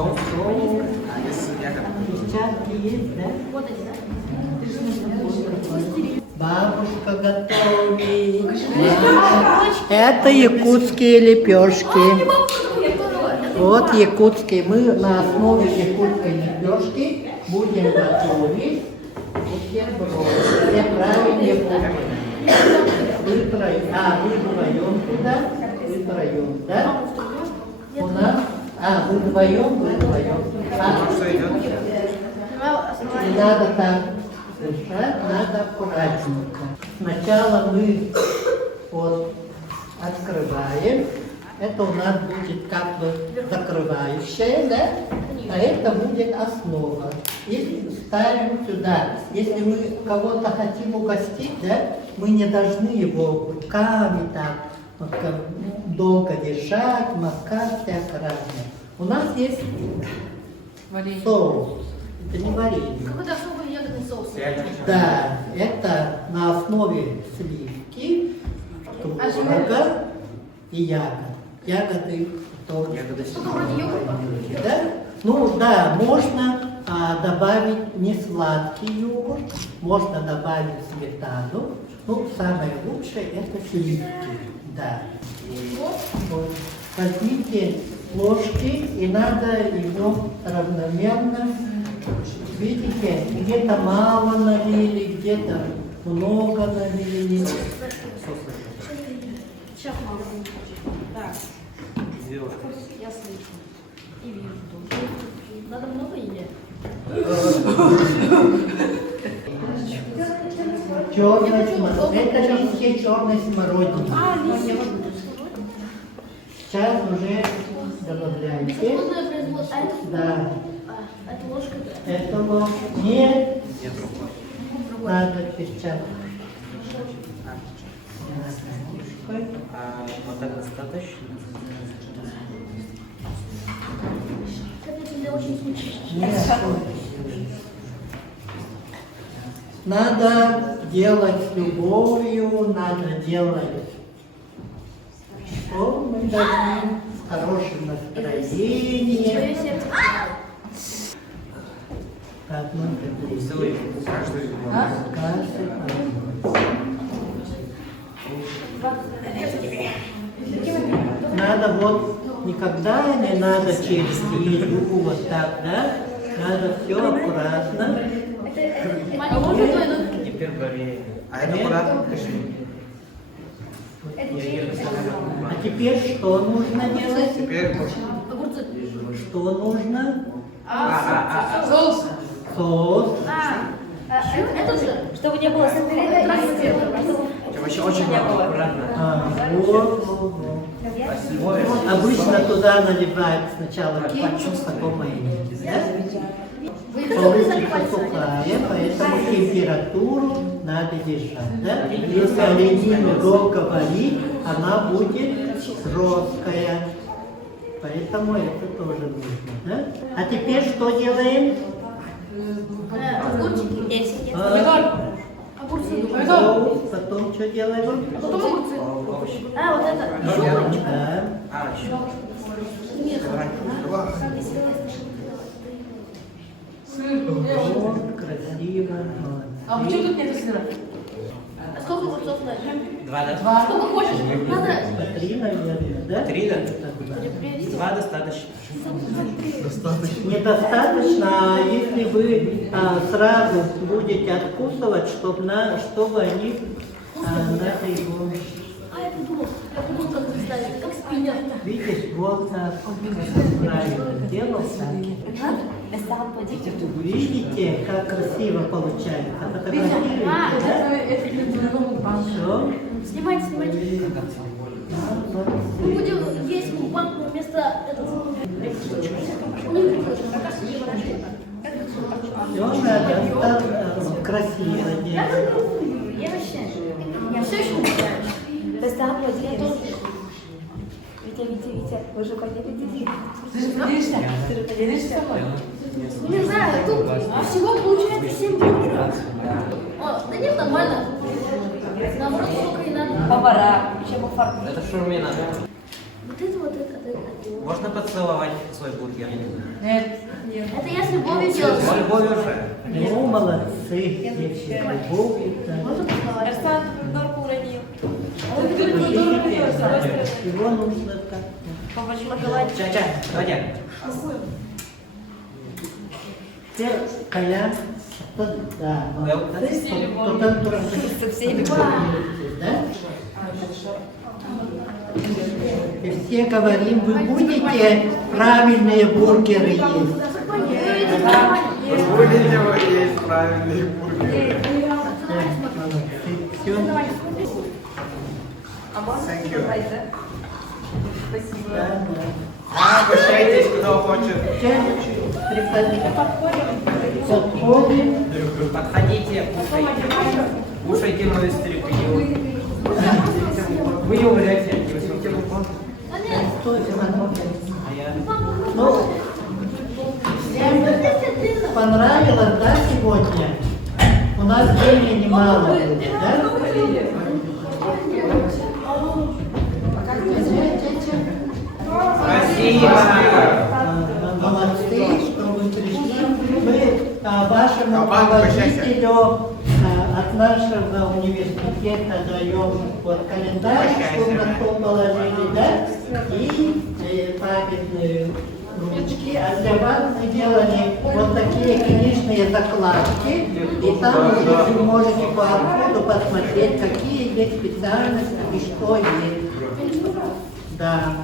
Соус. Соус. А из ягод. Перчатки есть, да? Вот они, да? Бабушка готовит. Это якутские лепешки. Вот якутские. Мы на основе якутской лепешки будем готовить бутерброды. Все правильные формы. Вы вдвоем туда? Вы втроем, да? У нас? Вы вдвоем? Что идет? Не надо так дышать, надо аккуратненько. Сначала мы вот открываем. Это у нас будет как бы закрывающая, да? А это будет основа. И ставим сюда. Если мы кого-то хотим угостить, да, мы не должны его руками так вот, долго держать, макать, всякое разное. У нас есть соус. Это не варенье. Какой-то особый ягодный соус. Да, это на основе сливки, творога и ягод. Ягоды тоже. Что-то вроде йогурта. Да? Ну да, можно добавить не сладкий йогурт, можно добавить сметану. Ну, самое лучшее это сливки. Да. Вот. Возьмите ложки и надо его равномерно. Видите, где-то мало налили, где-то много налили. Сейчас мало. Так. Я слышу. И вижу тоже. Надо много или? Черная смородина. Это листья черной смородины. листья. Сейчас уже добавляйте. Искусственное производство. А это? Да. Это ложка. Это ложка. Нет. Нет, другой. Надо перчатку. Вот так достаточно? Это для очень случаев. Нет. Надо делать с любовью, надо делать, что мы должны, с хорошим настроением. Твое сердце. Как мы Целый. Каждый. Надо вот никогда не надо через еду вот так, да? Надо все аккуратно. А можно двойной? Теперь варенье. А это куда? А теперь что нужно делать? Теперь Огурцы. Что нужно? Соус. Соус. Это же, чтобы не было вообще очень аккуратно. Вот. Обычно туда наливают сначала кетчуп, потом майонез, да? Получится сухая, поэтому температуру надо держать, да? Если оленину долго варить, она будет жесткая. Поэтому это тоже нужно, да? А теперь что делаем? огурчики. Есть. Огурцы. Соус, потом что делаем? Потом огурцы. Вот это. Еще огурчик. Да. Нет. Вот, красиво. А почему тут нету сыра? А сколько огурцов надо? Два, да? Сколько хочешь? Надо. По 3, наверное, да? 3, да? Привезти. 2 достаточно. Недостаточно, а если вы сразу будете откусывать, чтобы они надо его... Я придумал, как это ставить, как спиннер. Видишь, вот правильно сделал. Видите, как красиво получается. Фотографируете, да? Все. Снимайте. Мы будем есть банку вместо этого. Все надо красиво делать. Я все еще не знаю. Я тоже. Витя, вы же поделитесь? Ты же поделишься? Ты же поделишься со мной? Ну, не знаю, тут всего получается 7 блюд. Да нет, нормально. Наоборот, сколько и надо. Повара, чем фарт. Это в шаурме надо. это. Можно поцеловать свой бургер? Нет. Это я с любовью делаю. С любовью уже. Ну, молодцы, девчонки, любовь-то. Можно поцеловать? Арсен помидорку уронил. Его нужно так. Пожелать. Ча-ча, давайте. Теперь Коля, да, молодцы, кто там тоже. Да? И все говорим, вы будете правильные бургеры есть. Вы будете есть правильные бургеры. Все. Thank you. Да, Обращайтесь, кто хочет. Подходим. Подходите, кушайте. Кушайте мою стряпню. Вы не умрете. Вы съемте буквально. Стойте, Антон. А я... Ну, всем понравилось, да, сегодня? У нас времени немало будет, да? Спасибо. Молодцы, что вы пришли. Мы вашему обращайся. руководителю от нашего университета даем вот календарь, что на стол положили, да? И памятные ручки. А для вас мы делали вот такие книжные закладки. И там уже вы можете по архиву посмотреть, какие есть специальности и что есть. Да.